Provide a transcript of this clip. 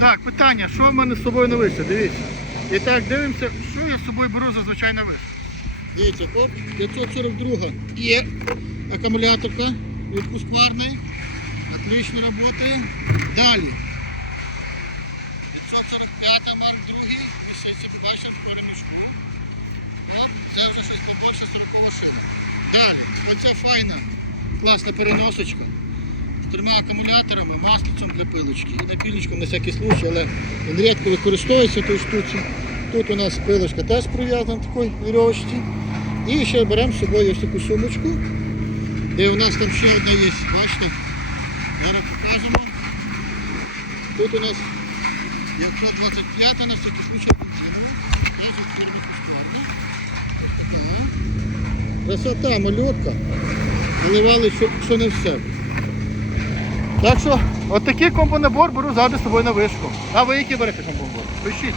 Так, питання, що в мене з собою на вишці? Дивіться. І так, дивимося, що я з собою беру зазвичай на вишку. Дивіться, от 542 є акумуляторка від Husqvarna. Отлично працює. Далі. 545 Марк II, виситься, бачите, перемішку. О, Це вже щось побольше 40 шина. Далі, оця файна, класна переносочка трьома акумуляторами, маслицем для пилочки і напільничком на всякий случай, але він рідко використовується той штуці. Тут у нас пилочка теж прив'язана в такій вірьовочці. І ще беремо з собою ось таку сумочку, де у нас там ще одна є, бачите? Зараз покажемо. Тут у нас 925 на всякий случай. Красота, мальотка. Наливали, що, що не все. Так що, от такий компонабор беру завжди з собою на вишку. А ви який берете компонабор? Пишіть.